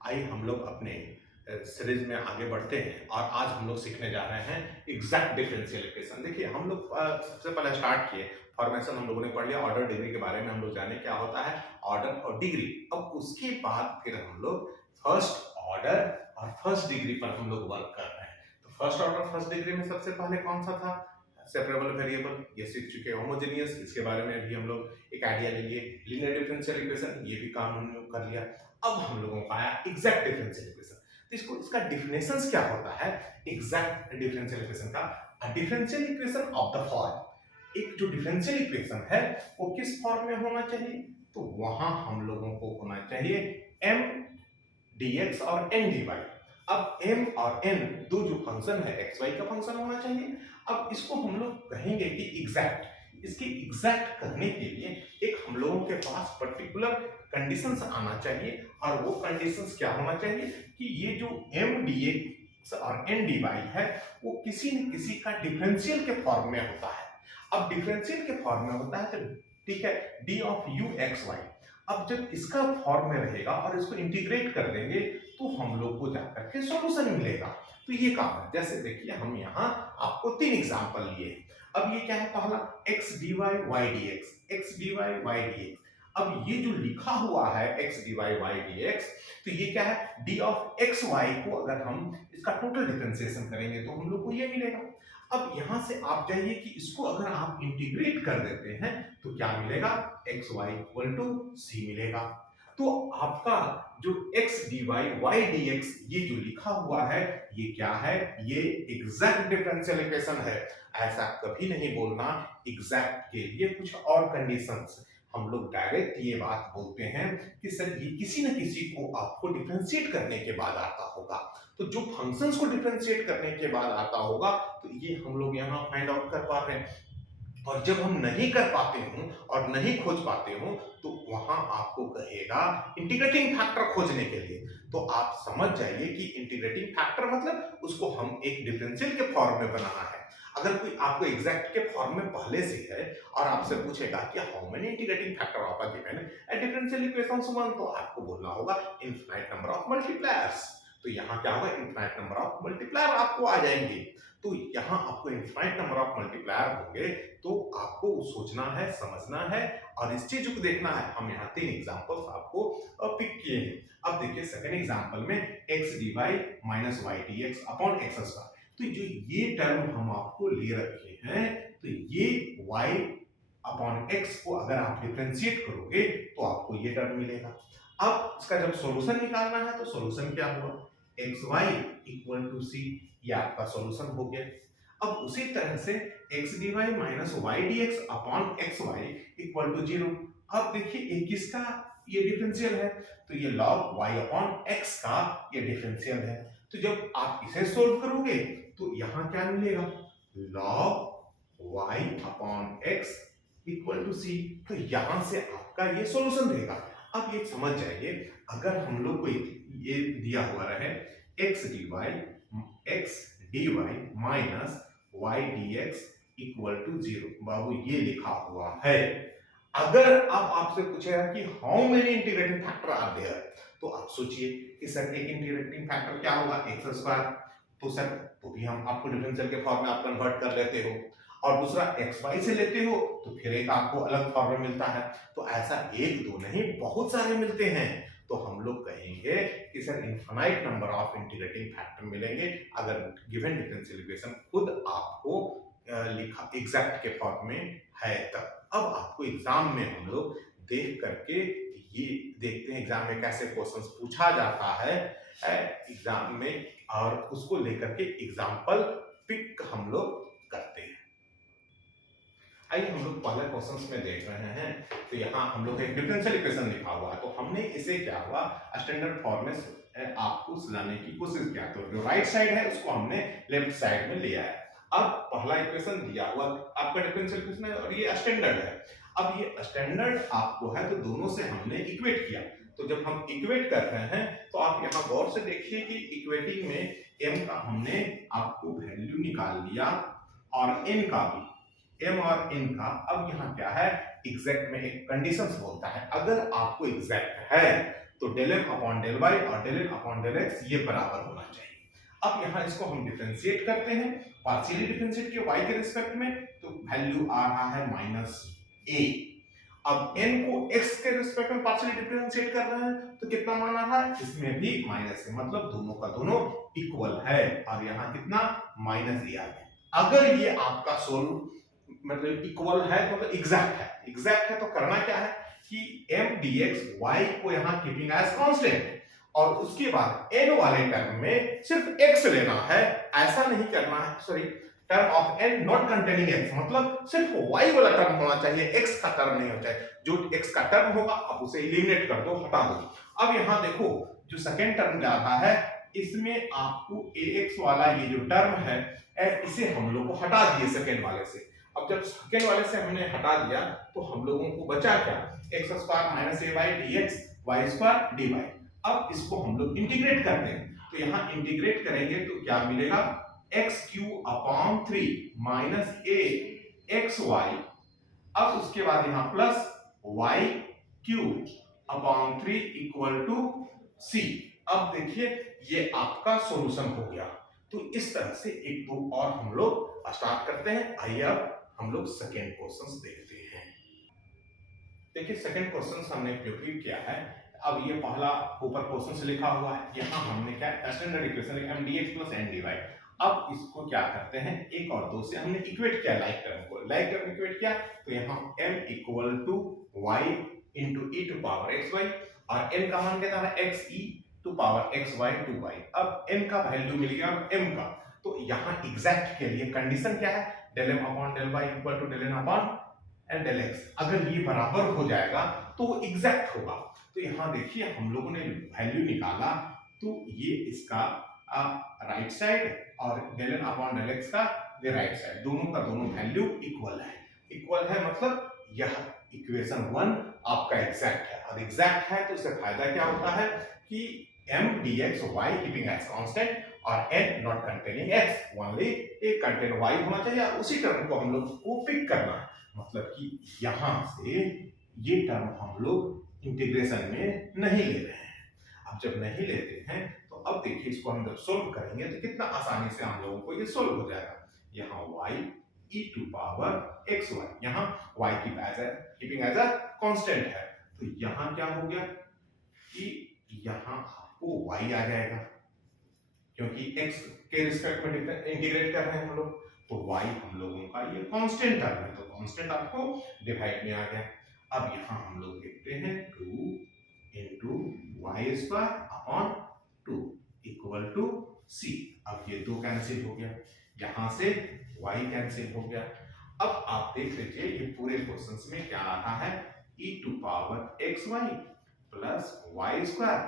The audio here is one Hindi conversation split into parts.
आइए हम लोग अपने सीरीज में आगे बढ़ते हैं और आज हम लोग सीखने जा रहे हैं एग्जैक्ट डिफरेंशियल इक्वेशन। देखिए हम लोग सबसे पहले स्टार्ट किए फॉर्मेशन, हम लोगों ने पढ़ लिया, ऑर्डर डिग्री के बारे में हम लोग जाने क्या होता है ऑर्डर और डिग्री। अब उसके बाद फिर हम लोग फर्स्ट ऑर्डर और फर्स्ट डिग्री पर हम लोग वर्क कर रहे हैं। तो फर्स्ट ऑर्डर फर्स्ट डिग्री में सबसे पहले कौन सा था? सेपरेबल वेरिएबल, ये सीख चुके। होमोजेनियस, इसके बारे में भी हम लोग एक आइडिया ले लिए। लीनियर डिफरेंशियल इक्वेशन, ये भी काम हम लोग कर लिया। अब हम लोगों का आया एग्जैक्ट डिफरेंशियल इक्वेशन। तो इसको इसका डिफिनेशंस क्या होता है एग्जैक्ट डिफरेंशियल इक्वेशन का? Differential equation of the form, एक जो डिफरेंशियल इक्वेशन है वो किस फॉर्म में होना चाहिए? तो वहां हम लोगों को होना चाहिए m dx और n dy। अब m और n दो जो फंक्शन है x y का फंक्शन होना चाहिए। अब इसको हम लोग कहेंगे कि एग्जैक्ट। इसके एग्जैक्ट करने के लिए एक हम लोगों के पास पर्टिकुलर कंडीशंस आना चाहिए, और वो कंडीशंस क्या होना चाहिए कि ये जो m dx और n dy है वो किसी न किसी का डिफरेंशियल के फॉर्म में होता है। अब डिफरेंशियल के फॉर्म में होता है तो ठीक है, d of u x y। अब जब इसका फॉर्म में रहेगा और इसको इंटीग्रेट कर देंगे तो हम लोग को जाकर के सॉल्यूशन मिलेगा। तो ये काम है। जैसे देखिए हम यहाँ आपको तीन एग्जांपल लिए। अब ये क्या है? पहला x dy y dx, x dy y dx। अब ये जो लिखा हुआ है x dy y dx, तो ये क्या है? d ऑफ x y को अगर हम इसका टोटल डिफरेंशिएशन करेंगे तो हम लोग को ये मिलेगा। अब यहां से आप जाइए कि इसको अगर आप इंटीग्रेट कर देते हैं तो क्या मिलेगा? एक्स वाई इक्वल टू सी मिलेगा। तो आपका जो x dy y dx ये जो लिखा हुआ है ये क्या है? ये एग्जैक्ट डिफरेंशियल इक्वेशन है। ऐसा कभी नहीं बोलना एग्जैक्ट के लिए कुछ और कंडीशंस। हम लोग डायरेक्ट ये बात बोलते हैं कि सर ये किसी न किसी को आपको डिफरेंशिएट करने के बाद आता होगा। तो जो फंक्शंस को डिफरेंशिएट करने के बाद आता होगा तो ये हम लोग यहाँ फाइंड आउट कर पा रहे हैं। और जब हम नहीं कर पाते हूं और नहीं खोज पाते हूं तो वहां आपको कहेगा इंटीग्रेटिंग फैक्टर खोजने के लिए। तो आप समझ जाइए कि इंटीग्रेटिंग फैक्टर मतलब उसको हम एक डिफरेंशियल के फॉर्म में बनाना है। अगर कोई आपको एग्जैक्ट के फॉर्म में पहले से है और आपसे पूछेगा कि how many integrating factor of a given A differential equation one, तो आपको बोलना होगा इनफिनाइट नंबर ऑफ मल्टीप्लायर्स। तो यहाँ क्या होगा? इनफिनाइट नंबर ऑफ मल्टीप्लायर आपको आ जाएंगे। तो यहाँ आपको इनफिनाइट नंबर ऑफ मल्टीप्लायर होंगे तो आपको सोचना है, समझना है और इस चीज को देखना है। हम यहाँ तीन एग्जांपल्स आपको पिक किए हैं। अब देखिए सेकंड एग्जांपल में x dy minus y dx upon x square. तो जो ये टर्म हम आपको ले रखे हैं तो ये y अपॉन x को अगर आप डिफरेंशिएट करोगे तो आपको ये टर्म मिलेगा। अब इसका जब सॉल्यूशन निकालना है तो सॉल्यूशन क्या हुआ? xy इक्वल टू c, ये आपका सॉल्यूशन हो गया। अब उसी तरह से x dy minus y dx upon xy equal to 0। अब देखिए ये किसका ये डिफरेंशियल है? तो ये log y अपॉन x का ये डिफरेंशियल है। तो जब आप इसे सोल्व करोगे तो यहां क्या मिलेगा? log y upon x equal to c। तो यहां से आपका ये सॉल्यूशन देगा। अब ये समझ जाइए, अगर हम लोग को ये दिया हुआ रहे x dy minus y dx equal to 0, बाबू ये लिखा हुआ है। अगर अब आपसे पूछेगा कि how many integrating factor are there, तो आप सोचिए कि सर एक इंटीग्रेटिंग फैक्टर क्या होगा? X square. तो सर तो भी हम आपको डिफरेंशियल के फॉर्म में आप कन्वर्ट कर लेते हो, और दूसरा एक्स वाई से लेते हो तो फिर एक आपको अलग फॉर्मूला मिलता है। तो ऐसा एक दो नहीं बहुत सारे मिलते हैं। तो हम लोग कहेंगे कि sir infinite number of integrating factor मिलेंगे अगर गिवन डिफरेंशियल इक्वेशन खुद आपको लिखा एग्जैक्ट के फॉर्म में है तब। अब आपको एग्जाम में हम लोग देख करके ये देखते हैं एग्जाम में कैसे क्वेश्चंस पूछा जाता है एग्जाम में, और उसको लेकर के एग्जाम्पल पिक हम लोग करते हैं। आइए हम लोग पहले क्वेश्चंस में देख रहे हैं। तो यहाँ हम लोग एक डिफरेंशियल इक्वेशन लिखा हुआ है, तो हमने इसे क्या हुआ स्टैंडर्ड फॉर्म में आपको लाने की कोशिश किया। तो जो राइट साइड है उसको हमने लेफ्ट साइड में लिया है। अब पहला इक्वेशन दिया हुआ आपका डिफरेंशियल इक्वेशन है और ये स्टैंडर्ड है। अब ये स्टैंडर्ड आपको है तो दोनों से हमने इक्वेट किया। तो जब हम इक्वेट कर रहे हैं तो आप यहाँ गौर से देखिए कि इक्वेटिंग में m का हमने आपको वैल्यू निकाल लिया और n का भी, m और n का। अब यहाँ क्या है? एग्जैक्ट में एक कंडीशंस बोलता है, अगर आपको एग्जैक्ट है तो del M upon del y और del N upon del x ये बराबर होना चाहिए। अब यहाँ इसको हम डिफरेंशिएट करते हैं, पार्शियली डिफरेंशिएट किया y के रिस्पेक्ट में, तो वैल्यू आ रहा है -a। अब n को x के रिस्पेक्ट में पार्शियली डिफरेंशिएट कर रहे हैं तो कितना मान आ रहा है, इसमें भी -a, मतलब दोनों का दोनों इक्वल है और यहाँ कितना -a आ गया। अगर ये आपका सोल्व मतलब इक्वल है तो मतलब एग्जैक्ट है तो करना क्या है कि m dx y को यहाँ कीपिंग एज कांस्टेंट और उसके बाद n वाले टर्म में सिर्फ x लेना है, ऐसा नहीं करना है, sorry term of n not containing x, मतलब सिर्फ y वाला टर्म होना चाहिए, x का टर्म नहीं होना चाहिए। जो x का टर्म होगा आप उसे एलिमिनेट कर दो, हटा दो। अब यहाँ देखो जो सेकंड टर्म जा रहा है इसमें आपको ax वाला ये जो टर्म है इसे हम लोग को हटा दिए सेकंड वाले से। अब जब सेकंड वाले से हमने हटा दिया तो हम लोगों को बचा क्या, x square minus a by dx y square dy। अब इसको हम लोग इंटीग्रेट करते हैं तो यहाँ इंटीग्रेट करेंगे तो क्या मिलेगा, x cube upon 3 minus a x y, अब उसके बाद यहाँ plus y cube upon 3 equal to c. अब देखिए ये आपका सॉल्यूशन हो गया। तो इस तरह से एक दो और हम लोग स्टार्ट करते हैं। आइए अब हम लोग सेकेंड क्वेश्चन देखते हैं। देखिए सेकेंड क्वेश्चन हमने प्रिपेयर किया है। अब ये पहला ऊपर क्वेश्चन से लिखा हुआ है, यहाँ हमने क्या standard equation m dx plus n dy। अब इसको क्या करते हैं, एक और दो से हमने इक्वेट किया लाइक टर्म को, लाइक टर्म इक्वेट किया तो यहाँ m इक्वल टू y into e to power x Y और n का मान क्या था x e to power x Y to Y. अब n का वैल्यू मिल गया m का, तो यहाँ एग्जैक्ट के लिए कंडीशन क्या है, del m upon del y equal to del n upon and del x। अगर ये बराबर हो जाएगा तो वो एग्जैक्ट होगा। तो यहाँ देखिए हम लोगों ने वैल्यू निकाला तो ये इसका राइट साइड और del N upon del X का ये राइट साइड, दोनों का दोनों वैल्यू इक्वल है। इक्वल है मतलब यह इक्वेशन 1 आपका एग्जैक्ट है, और एग्जैक्ट है तो इससे फायदा क्या होता है कि m dx y keeping as constant और n not containing x, only एक कंटेन y होना चाहिए और उसी टर्म को हम लोग को पिक करना है। मतलब कि यहां से ये टर्म हम लोग इंटीग्रेशन में नहीं ले रहे हैं। अब जब नहीं लेते हैं तो अब देखिए इसको हम जब सोल्व करेंगे तो कितना आसानी से हम लोगों को ये सोल्व हो जाएगा। यहाँ y e to power x Y, यहाँ y keeping as a constant है, तो यहाँ क्या हो गया कि यहाँ आपको y आ जाएगा क्योंकि x के रिस्पेक्ट में इंटीग्रेट कर रहे हैं हम लोग, तो y हम लोगों का ये कांस्टेंट टर्म है तो कांस्टेंट आपको डिवाइड में आ गया। अब यहाँ हम लोग देखते हैं 2 into y square upon 2 equal to c. अब ये दो कैंसिल हो गया, यहाँ से y कैंसिल हो गया। अब आप देख लीजिए ये पूरे क्वेश्चन में क्या आ रहा है, e to power x y plus y square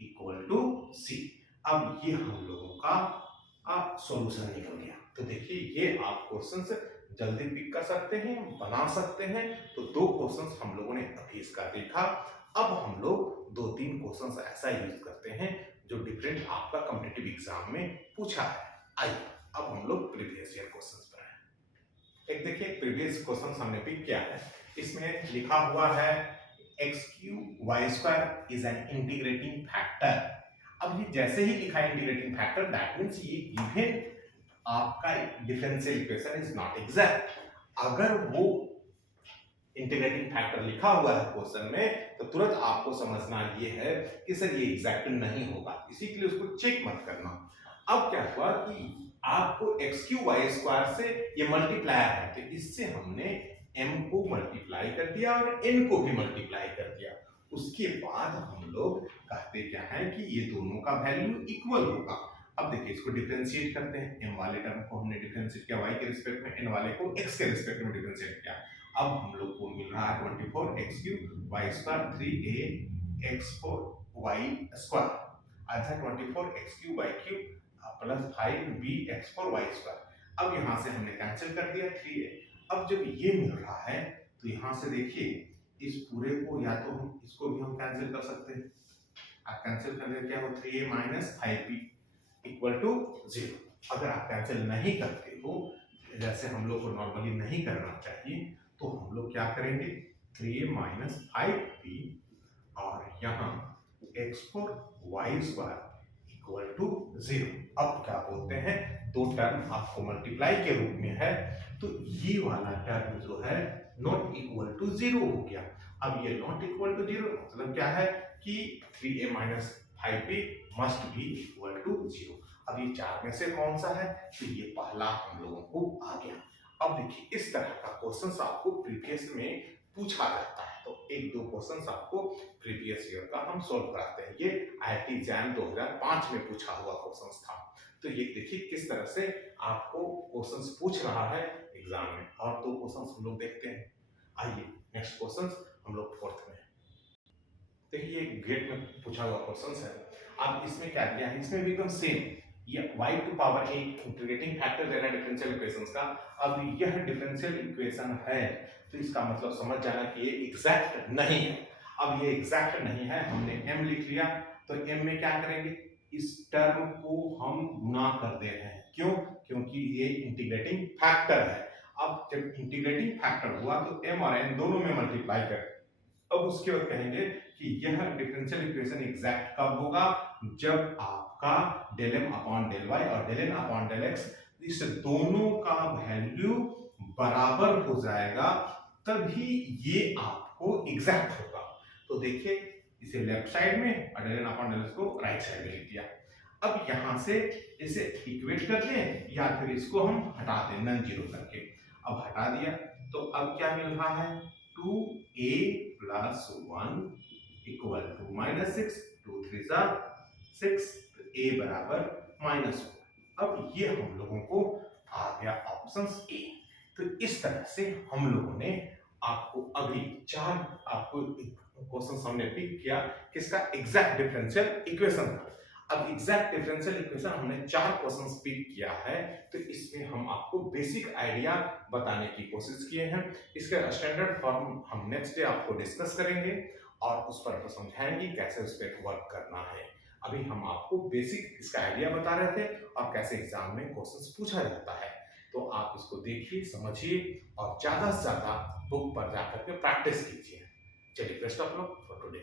equal to c. अब ये हम लोगों का सॉल्यूशन निकल गया। तो देखिए ये आप क्वेश्चन से जल्दी पिक कर सकते हैं, बना सकते हैं। तो दो क्वेश्चंस हम लोगों ने अभी इसका देखा। अब हम लोग दो तीन क्वेश्चंस ऐसा यूज करते हैं जो डिफरेंट आपका कॉम्पिटिटिव एग्जाम में पूछा है। आइए अब हम लोग प्रीवियस ईयर क्वेश्चंस पर हैं। एक देखिए प्रीवियस क्वेश्चंस हमने पिक किया है, इसमें लिखा हुआ है X cube Y square is an integrating factor. अब ये जैसे ही लिखा है इंटीग्रेटिंग फैक्टर, दैट मींस ये गिवन आपका differential equation is not exact. अगर वो इंटीग्रेटिंग फैक्टर लिखा हुआ है क्वेश्चन में तो तुरंत आपको समझना ये है कि सर ये एग्जैक्ट नहीं होगा, इसी के लिए उसको चेक मत करना। अब क्या हुआ कि आपको एक्स क्यू वाई स्क्वायर से ये मल्टीप्लायर है तो इससे हमने m को मल्टीप्लाई कर दिया और n को भी मल्टीप्लाई कर दिया। उसके बाद हम लोग कहते क्या है कि ये दोनों का वैल्यू इक्वल होगा। अब देखिए इसको डिफरेंशिएट करते हैं, m वाले टर्म को हमने डिफरेंशिएट किया y के रिस्पेक्ट में, n वाले को x के रिस्पेक्ट में डिफरेंशिएट किया। अब हम लोग को मिल रहा है 24 X cube Y square 3a X 4 Y square, आधा 24 X cube Y cube plus 5b X 4 Y square. अब यहाँ से हमने कैंसिल कर दिया 3a। अब जब ये मिल रहा है तो यहाँ से देखिए इस पूरे को या तो हम इसको भी हम कैंसिल कर सकते हैं। आप कैंसिल कर दें क्या हो 3a minus 5b equal to 0। अगर आप कैंसिल नहीं करते हो, जैसे हम लोग को नॉर्मली नहीं करना चाहिए, तो हम लोग क्या करेंगे 3a माइनस 5b और यहाँ x4 y² इक्वल टू 0। अब क्या बोलते हैं, दो टर्म आपको मल्टीप्लाई के रूप में है, तो ये वाला टर्म जो है नॉट इक्वल टू 0 हो गया। अब ये नॉट इक्वल टू 0 मतलब क्या है कि 3a minus 5b must be equal to 0। अब ये चार में से कौन सा है, तो ये पहला हम लोगों को आ गया। अब देखिए इस तरह का क्वेश्चंस आपको प्रीवियस में पूछा जाता है, तो एक दो क्वेश्चंस आपको प्रीवियस ईयर का हम सॉल्व कराते हैं। ये आईआईटी जैम 2005 में पूछा हुआ क्वेश्चंस था। तो ये देखिए किस तरह से आपको क्वेश्चंस पूछ रहा है एग्जाम में। और दो क्वेश्चंस हम लोग देखते हैं। आइए नेक्स्ट क्वेश्चंस हम लोग फोर्थ में देखिए, ये ग्रेड में पूछा हुआ क्वेश्चंस है। अब इसमें क्या दिया है, इसमें भी एकदम सेम, ये y to power a integrating factor दे रहा है डिफरेंशियल इक्वेशंस का। अब यह डिफरेंशियल इक्वेशन है, तो इसका मतलब समझ जाना कि ये एग्जैक्ट नहीं है। अब ये एग्जैक्ट नहीं है, हमने m लिख लिया, तो m में क्या करेंगे, इस टर्म को हम गुना कर दे रहे हैं। क्यों, क्योंकि ये इंटीग्रेटिंग फैक्टर है। अब जब इंटीग्रेटिंग फैक्टर हुआ तो m और n दोनों में मल्टीप्लाई करें। अब उसके बाद कहेंगे कि यह डिफरेंशियल इक्वेशन एग्जैक्ट कब होगा, जब आपका del m upon del y और del n upon del x इस दोनों का वैल्यू बराबर हो जाएगा, तभी ये आपको एग्जैक्ट होगा। तो देखिए इसे लेफ्ट साइड में और del n upon del x को राइट साइड में लिख दिया। अब यहां से इसे इक्वेट कर दें या फिर इसको हम हटा दें नॉन जीरो करके। अब हटा दिया तो अब क्या मिल रहा है, 2a plus 1 equal to minus 6, 2 3 जा 6, तो a बराबर माइनस 1। अब ये हम लोगों को आ गया ऑप्शन ए। तो इस तरह से हम लोगों ने आपको अभी चार आपको क्वेश्चन हमने पिक किया किसका, एग्जैक्ट डिफरेंशियल इक्वेशन का। अब एग्जैक्ट डिफरेंशियल इक्वेशन हमने चार क्वेश्चंस पिक किया है, तो इसमें हम आपको बेसिक आइडिया बताने की कोशिश किए हैं। इसका स्टैंडर्ड फॉर्म हम नेक्स्ट डे आपको डिस्कस करेंगे और उस पर समझाएंगे कैसे उस पर वर्क करना है। अभी हम आपको बेसिक इसका आइडिया बता रहे थे और कैसे एग्जाम में क्वेश्चंस पूछा जाता है। तो आप इसको देखिए, समझिए और ज्यादा से ज्यादा बुक पर जाकर के प्रैक्टिस कीजिए। चलिए best of luck for today.